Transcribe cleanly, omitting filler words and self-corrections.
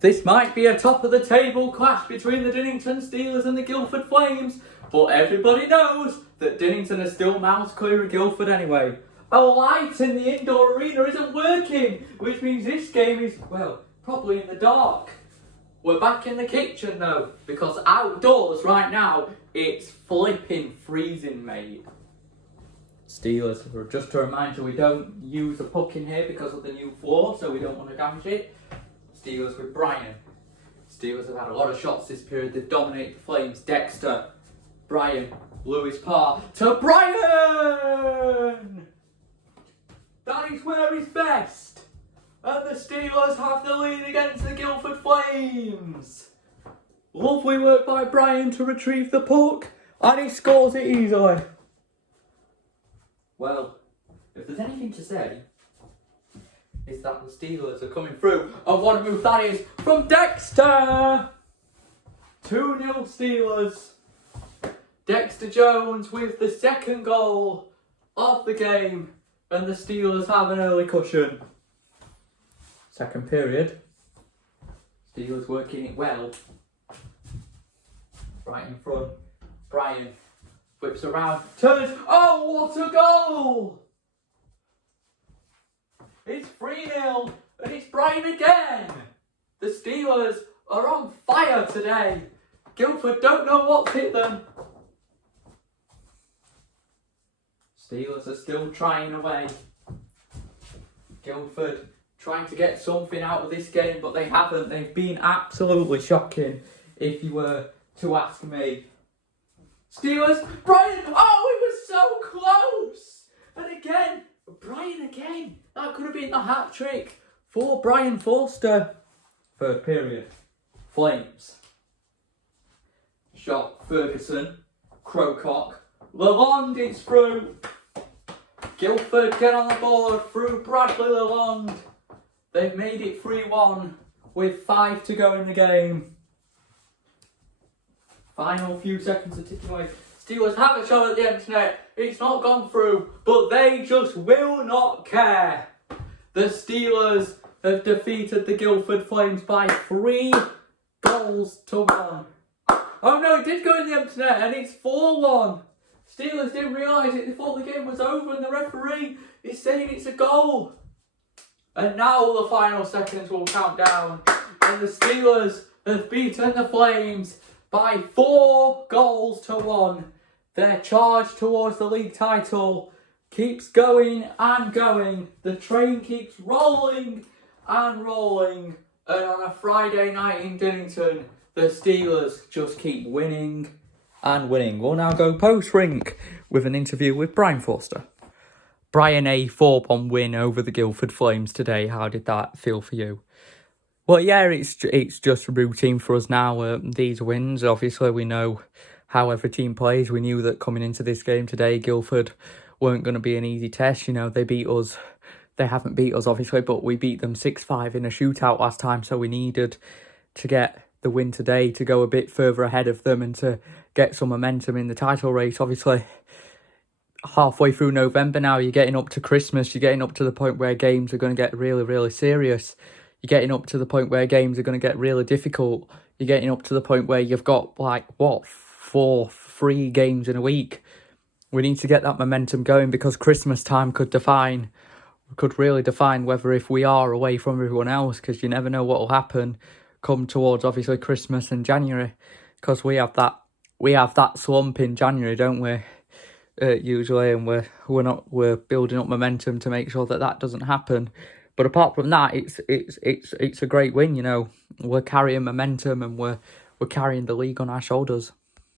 This might be a top of the table clash between the Dinnington Steelers and the Guildford Flames, but everybody knows that Dinnington is still miles clear of Guildford anyway. A light in the indoor arena isn't working, which means this game is, well, probably in the dark. We're back in the kitchen though, because outdoors right now, it's flipping freezing, mate. Steelers, just to remind you, we don't use a puck in here because of the new floor, so we don't want to damage it. Steelers with Brian. Steelers have had a lot of shots this period. They've dominated the Flames. Dexter, Brian, Lewis Parr to Brian! That is where he's best. And the Steelers have the lead against the Guildford Flames. Lovely work by Brian to retrieve the puck, and he scores it easily. Well, if there's anything to say, is that the Steelers are coming through. And what a move that is from Dexter! 2-0 Steelers. Dexter Jones with the second goal of the game. And the Steelers have an early cushion. Second period. Steelers working it well. Right in front. Brian whips around. Turns. Oh, what a goal! It's 3-0, and it's Brian again. The Steelers are on fire today. Guildford don't know what's hit them. Steelers are still trying away. Guildford trying to get something out of this game, but they haven't. They've been absolutely shocking, if you were to ask me. Steelers, Brian, oh, it was so close. And again, Brian again. That could have been the hat trick for Brian Forster. Third period. Flames. Shot Ferguson. Crowcock. Lalonde, it's through. Guildford get on the board through Bradley Lalonde. They've made it 3-1 with 5 to go in the game. Final few seconds are ticking away. Steelers have a shot at the empty net. It's not gone through, but they just will not care. The Steelers have defeated the Guildford Flames by 3-1. Oh no, it did go in the empty net, and it's 4-1. Steelers didn't realise it. They thought the game was over, and the referee is saying it's a goal. And now the final seconds will count down, and the Steelers have beaten the Flames by 4-1. Their charge towards the league title keeps going and going. The train keeps rolling and rolling. And on a Friday night in Dinnington, the Steelers just keep winning and winning. We'll now go post-rink with an interview with Brian Forster. Brian, a 4-1 win over the Guildford Flames today. How did that feel for you? Well, yeah, it's just routine for us now. These wins, obviously, we know how every team plays. We knew that coming into this game today, Guildford weren't going to be an easy test. You know, they beat us. They haven't beat us, obviously, but we beat them 6-5 in a shootout last time. So we needed to get the win today to go a bit further ahead of them and to get some momentum in the title race. Obviously, halfway through November now, you're getting up to Christmas. You're getting up to the point where games are going to get really, really serious. You're getting up to the point where games are going to get really difficult. You're getting up to the point where you've got, 3 games in a week. We need to get that momentum going because Christmas time could really define whether if we are away from everyone else, because you never know what will happen come towards, obviously, Christmas and January, because we have that slump in January, don't we? Usually, and we're building up momentum to make sure that doesn't happen. But apart from that, it's a great win. You know, we're carrying momentum and we're carrying the league on our shoulders.